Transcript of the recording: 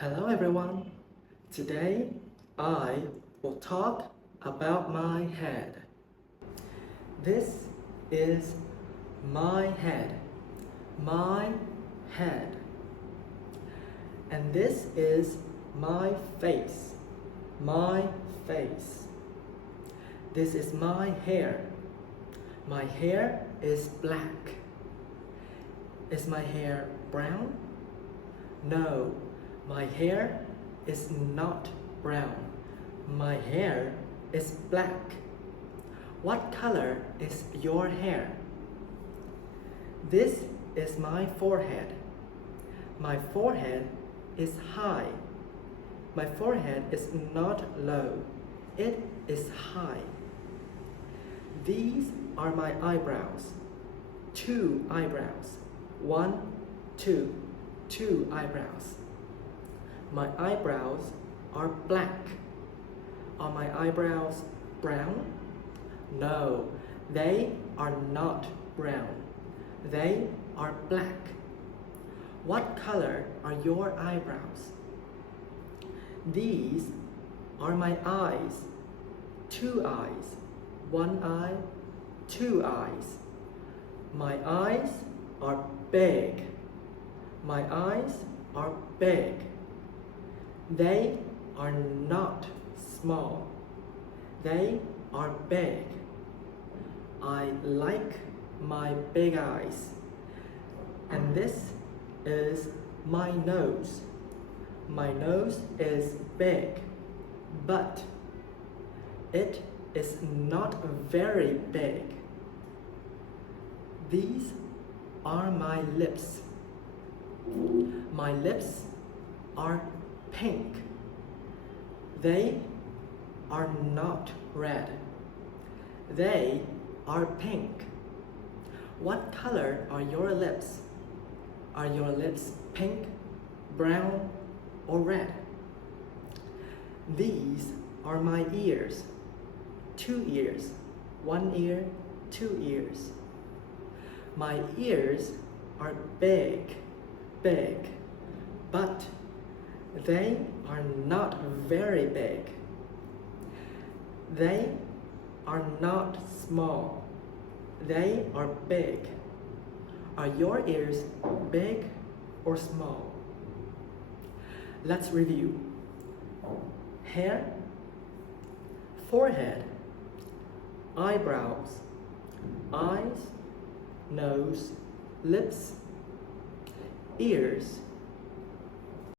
Hello everyone. Today I will talk about my head. This is my head. My head. And this is my face. My face. This is my hair. My hair is black. Is my hair brown? No, my hair is not brown. My hair is black. What color is your hair? This is my forehead. My forehead is high. My forehead is not low. It is high. These are my eyebrows. 2 eyebrows. 1, 2. 2 eyebrows. My eyebrows are black. Are my eyebrows brown? No, they are not brown. They are black. What color are your eyebrows? These are my eyes. 2 eyes. 1 eye, 2 eyes. My eyes are big. My eyes are big. They are not small. They are big. I like my big eyes. And this is my nose. My nose is big, but it is not very big. These are my lips. My lips are pink. They are not red. They are pink. What color are your lips? Are your lips pink, brown, or red? These are my ears. 2 ears. 1 ear, 2 ears. My ears are big, but they are not very big. They are not small. They are big. Are your ears big or small? Let's review. Hair, forehead, eyebrows, eyes, nose, lips, ears,